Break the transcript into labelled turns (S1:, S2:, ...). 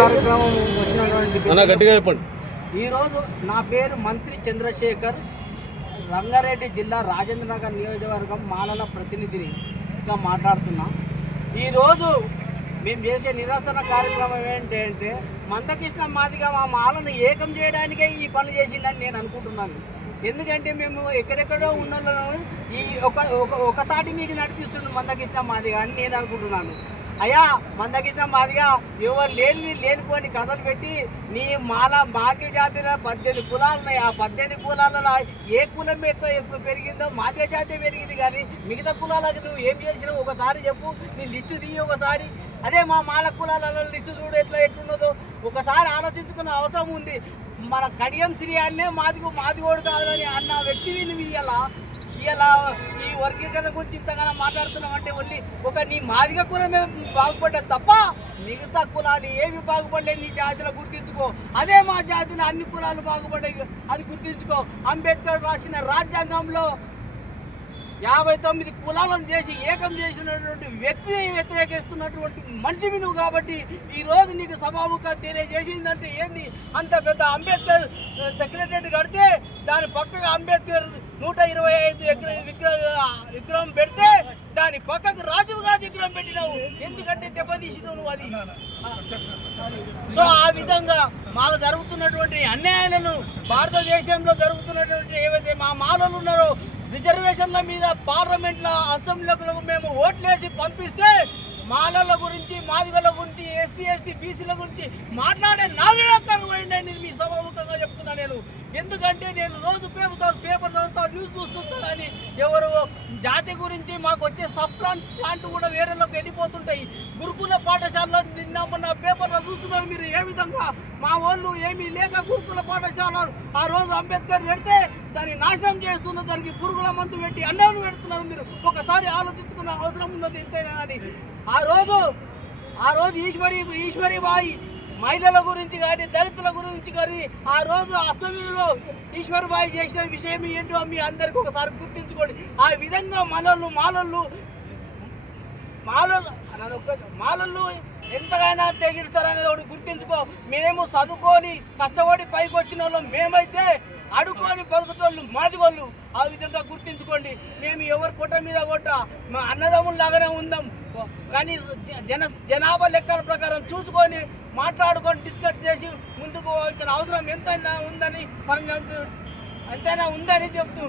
S1: కార్యక్రమం వచ్చినటువంటి
S2: అన్న గట్టిగా చెప్పండి.
S1: ఈరోజు నా పేరు మంత్రి చంద్రశేఖర్. రంగారెడ్డి జిల్లా రాజేంద్రనగర్ నియోజకవర్గం మాలల ప్రతినిధినిగా మాట్లాడుతున్నా. ఈరోజు మేము చేసే నిరసన కార్యక్రమం ఏంటంటే మందకృష్ణ మాదిగా మా మాలను ఏకం చేయడానికే ఈ పనులు చేసిందని నేను అనుకుంటున్నాను. ఎందుకంటే మేము ఎక్కడెక్కడో ఉన్న ఈ ఒక ఒక ఒక తాటి మీకు నడిపిస్తుండు మందకృష్ణ మాదిగా అని నేను అనుకుంటున్నాను. అయ్యా మందకృష్ణ మాదిగా ఎవరు లేని లేనిపోని కథలు పెట్టి నీ మాల మాకే జాతిలో పద్దెనిమిది కులాలు ఉన్నాయి ఆ పద్దెనిమిది కులాలలో ఏ కులం ఎక్కువ ఎప్పుడు పెరిగిందో మాద్య జాతి పెరిగింది కానీ మిగతా కులాలకు నువ్వు ఏం చేసినావు? ఒకసారి చెప్పు. నీ లిస్టు తీయి ఒకసారి. అదే మా మాల కులాలలో లిస్టు చూడు ఎట్లా ఎట్లున్నదో. ఒకసారి ఆలోచించుకున్న అవసరం ఉంది. మన కడియం శ్రీ అన్నే మాదిగో మాదిగోడు కాదని అన్న వ్యక్తి నువ్వు ఇయ్యాల? ఇలా ఈ వర్గీకరణ గురించి ఇంతగానో మాట్లాడుతున్నాం అంటే ఓన్లీ ఒక నీ మాదిగ కులమే బాగుపడ్డా తప్ప మిగతా కులాలు ఏమి బాగుపడలే నీ జాతిలో గుర్తించుకో. అదే మా జాతిలో అన్ని కులాలు బాగుపడ్డాయి. అది గుర్తించుకో. అంబేద్కర్ రాసిన రాజ్యాంగంలో యాభై తొమ్మిది కులాలను చేసి ఏకం చేసినటువంటి వ్యక్తిని వ్యతిరేకిస్తున్నటువంటి మనిషివి నువ్వు కాబట్టి ఈ రోజు నీకు సభాముఖంగా తెలియజేసిందంటే ఏంది? అంత పెద్ద అంబేద్కర్ సెక్రటరీ కడితే దాని పక్కగా అంబేద్కర్ నూట ఇరవై ఐదు విగ్రహ విగ్రహం పెడితే దాని పక్కకు రాజీవ్ గాంధీ విగ్రహం పెట్టినావు. ఎందుకంటే దెబ్బతీసినావు నువ్వు అది? సో ఆ విధంగా మాకు జరుగుతున్నటువంటి అన్యాయాలను భారతదేశంలో జరుగుతున్నటువంటి ఏవైతే మా మాలలు ఉన్నారో రిజర్వేషన్ల మీద పార్లమెంట్లో అసెంబ్లీలకు మేము ఓట్లేసి పంపిస్తే మాలల గురించి మాదిగల గురించి ఎస్సీ ఎస్టీ బీసీల గురించి మాట్లాడే నాగరికరమైన నేను మీ సభాముఖంగా చెప్తున్నా నేను. ఎందుకంటే నేను రోజు పేరుతో న్యూస్ చూస్తుంటా కానీ ఎవరు జాతి గురించి మాకు వచ్చే సబ్ ప్లాంట్ ప్లాంట్ కూడా వేరేలోకి వెళ్ళిపోతుంటాయి. గురుకుల పాఠశాలలో నిన్న మొన్న పేపర్లో చూస్తున్నారు మీరు ఏ విధంగా? మా వాళ్ళు ఏమీ లేక గురుకుల పాఠశాల ఆ రోజు అంబేద్కర్ పెడితే దాన్ని నాశనం చేస్తున్న దానికి పురుగుల మందు పెట్టి అన్నం పెడుతున్నారు మీరు. ఒకసారి ఆలోచించుకున్న అవసరం ఉన్నది ఎంతైనా అని ఆ రోజు ఆ రోజు ఈశ్వరి ఈశ్వరి బాయి మహిళల గురించి కానీ దళితుల గురించి కానీ ఆ రోజు అసెంబ్లీలో ఈశ్వరబాయి చేసిన విషయం ఏంటో మీ అందరికి ఒకసారి గుర్తించుకోండి. ఆ విధంగా మనల్ని మాలళ్ళు మాలలు నన్ను మాలళ్ళు ఎంతగానో తెగిడతారనేది ఒకటి గుర్తించుకో. మేము చదువుకొని కష్టపడి పైకి వచ్చిన వాళ్ళం. మేమైతే అడుకొని బతుకుతోళ్ళు మాదిగోళ్ళు ఆ విధంగా గుర్తించుకోండి. మేము ఎవరి పొట్ట మీద కొట్ట మా అన్నదమ్ముల లాగానే ఉందాం. కానీ జన జనాభా లెక్కల ప్రకారం చూసుకొని మాట్లాడుకొని డిస్కస్ చేసి ముందుకు పోవాల్సిన అవసరం ఎంతైనా ఉందని మనం ఎంతైనా ఉందని చెప్తూ